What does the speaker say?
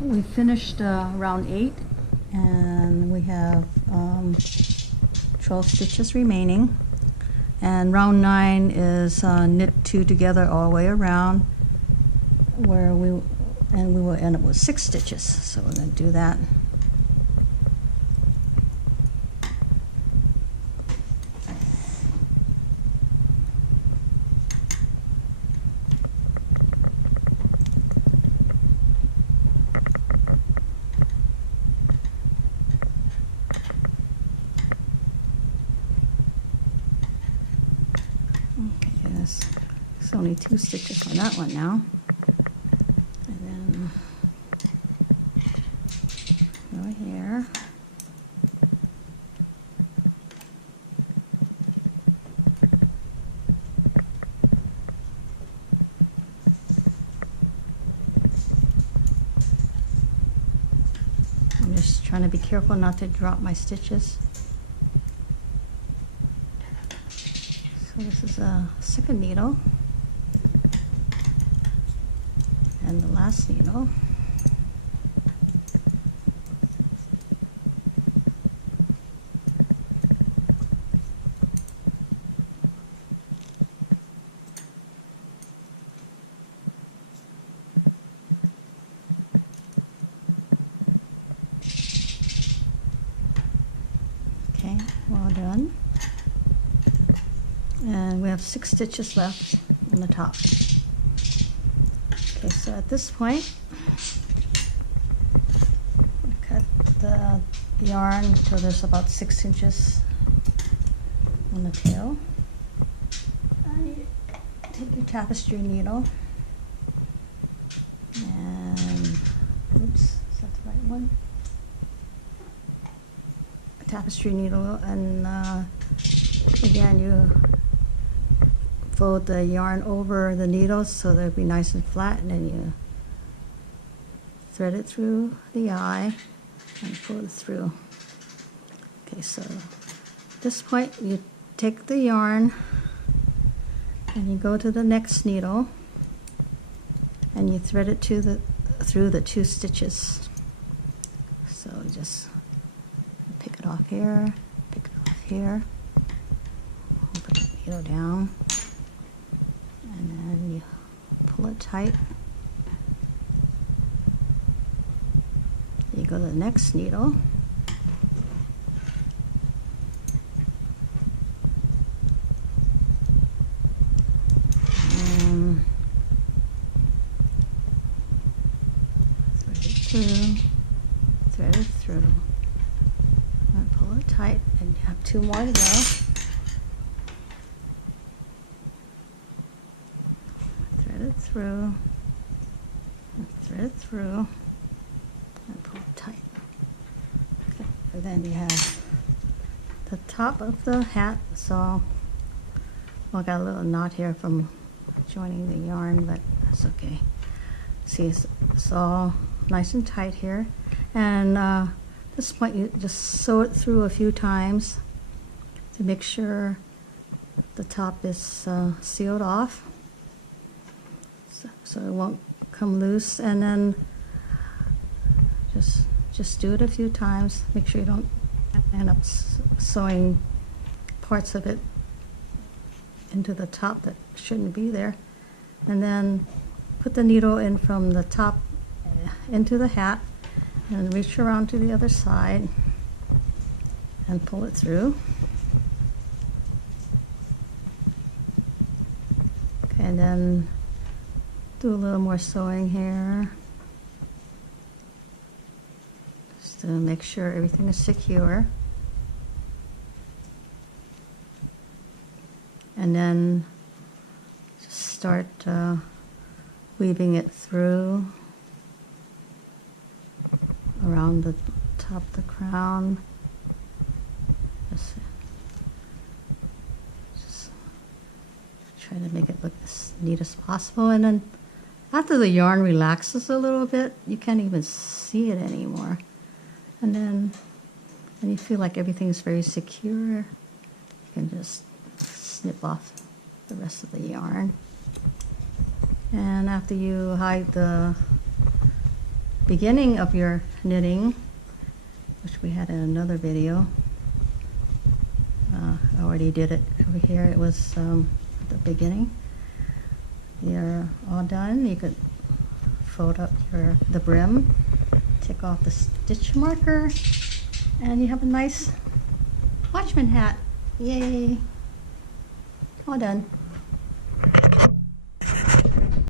we finished round 8, and we have 12 stitches remaining, and round 9 is knit 2 together all the way around, where we will end up with 6 stitches. So we're going to do that. Okay, there's only 2 stitches on that one now. And then go here. I'm just trying to be careful not to drop my stitches. So this is a second needle and the last needle. Okay, well done. And we have 6 stitches left on the top. Okay, so at this point, I cut the yarn until there's about 6 inches on the tail. And you take your tapestry needle and, oops, is that the right one? A tapestry needle, and again, you fold the yarn over the needles so they'll be nice and flat, and then you thread it through the eye and pull it through. Okay, so at this point you take the yarn and you go to the next needle and you thread it through the 2 stitches. So just pick it off here, pick it off here, put the needle down. And then you pull it tight. You go to the next needle. And thread it through, and pull it tight, and you have 2 more to go. Thread it through, and pull it tight. Okay. And then you have the top of the hat. So, well, I got a little knot here from joining the yarn, but that's okay. See, it's all nice and tight here. And at this point, you just sew it through a few times to make sure the top is sealed off, so it won't come loose. And then just do it a few times. Make sure you don't end up sewing parts of it into the top that shouldn't be there. And then put the needle in from the top into the hat and reach around to the other side and pull it through. Okay, and then do a little more sewing here, just to make sure everything is secure. And then just start weaving it through around the top of the crown. Just try to make it look as neat as possible. And then after the yarn relaxes a little bit, you can't even see it anymore. And then when you feel like everything's very secure, you can just snip off the rest of the yarn. And after you hide the beginning of your knitting, which we had in another video. I already did it over here. It was at the beginning. You're all done. You could fold up the brim, take off the stitch marker, and you have a nice Watchman hat. Yay! All done.